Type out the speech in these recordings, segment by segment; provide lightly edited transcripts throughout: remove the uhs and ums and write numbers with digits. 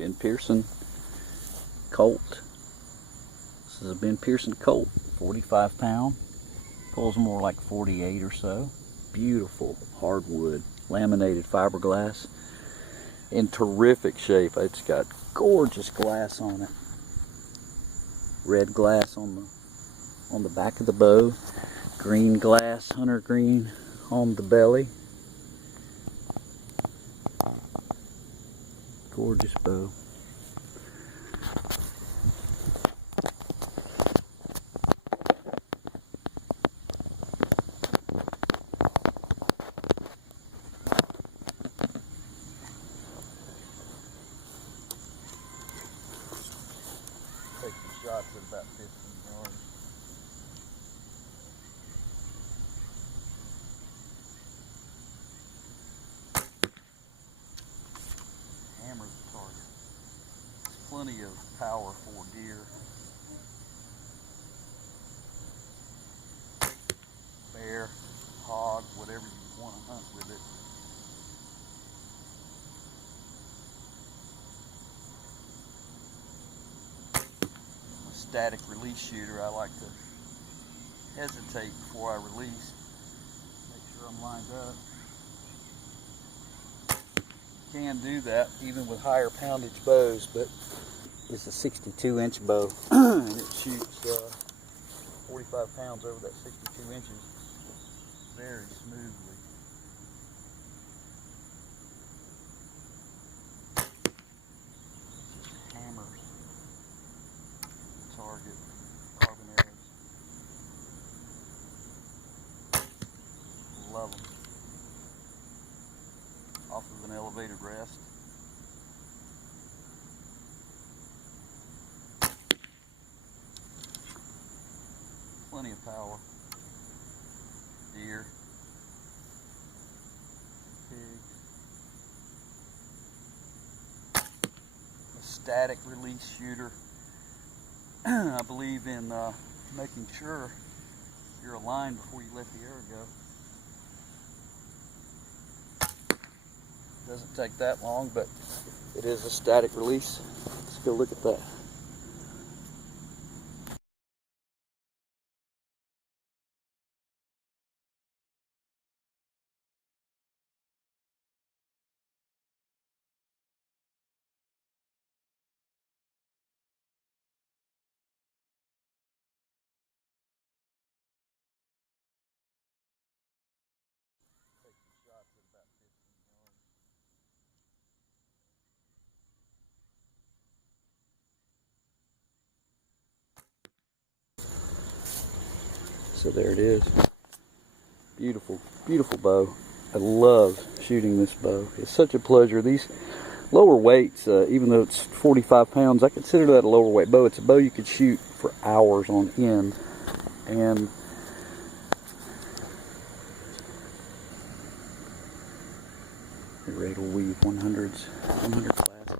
Ben Pearson Colt. This is a Ben Pearson Colt, 45 pound. Pulls more like 48 or so. Beautiful hardwood, laminated fiberglass in terrific shape. It's got gorgeous glass on it. Red glass on the back of the bow. Green glass, hunter green on the belly. Gorgeous bow. Take some shots at about 15 yards. Hammer the target. Plenty of power for deer. Bear, hog, whatever you want to hunt with it. A static release shooter, I like to hesitate before I release. Make sure I'm lined up. Can do that even with higher poundage bows, but it's a 62-inch bow and it shoots 45 pounds over that 62 inches very smoothly. Just hammers target carbon arrows. Love them. Off of an elevated rest. Plenty of power. Deer. Pigs. A static release shooter. I believe in making sure you're aligned before you let the arrow go. Doesn't take that long, but it is a static release. Let's go look at that. Take some shots at about 15 yards. So there it is. Beautiful, beautiful bow. I love shooting this bow. It's such a pleasure. These lower weights, even though it's 45 pounds, I consider that a lower weight bow. It's a bow you could shoot for hours on end. And it'll weave 100 class.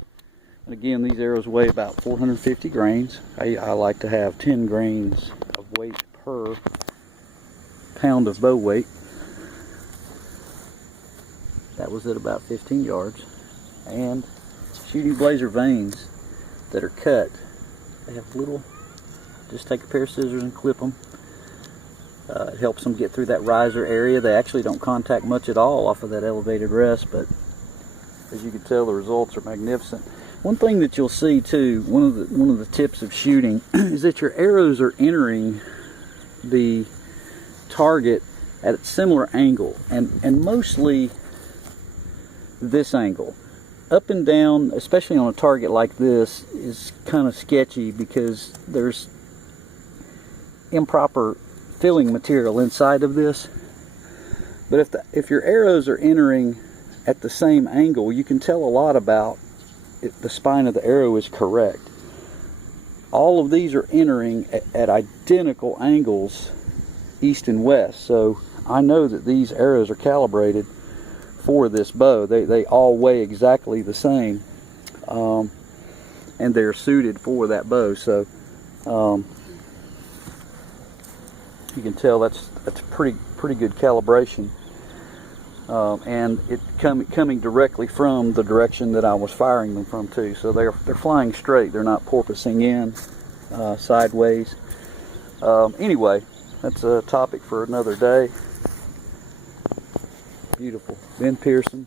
And again, these arrows weigh about 450 grains. I like to have 10 grains of weight per pound of bow weight. That was at about 15 yards. And shooting blazer vanes that are cut, they have little, just take a pair of scissors and clip them. It helps them get through that riser area. They actually don't contact much at all off of that elevated rest, but as you can tell, the results are magnificent. One thing that you'll see too, one of the tips of shooting is that your arrows are entering the target at a similar angle, and mostly this angle. Up and down, especially on a target like this, is kind of sketchy because there's improper filling material inside of this. But if your arrows are entering at the same angle, you can tell a lot about if the spine of the arrow is correct. All of these are entering at identical angles, east and west, so I know that these arrows are calibrated for this bow. They all weigh exactly the same, and they're suited for that bow. So you can tell that's pretty good calibration. and it coming directly from the direction that I was firing them from too. So they're flying straight. They're not porpoising in sideways. Anyway, that's a topic for another day. Beautiful. Ben Pearson.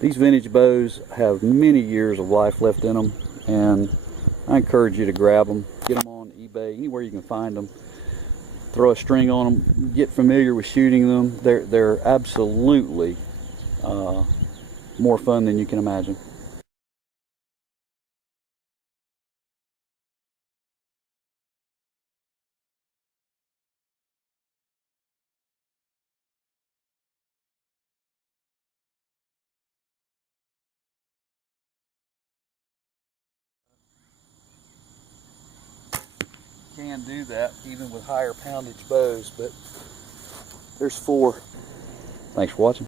These vintage bows have many years of life left in them, and I encourage you to grab them, get them on eBay, anywhere you can find them. Throw a string on them, get familiar with shooting them. They're absolutely more fun than you can imagine. Can do that even with higher poundage bows, but there's 4. Thanks for watching.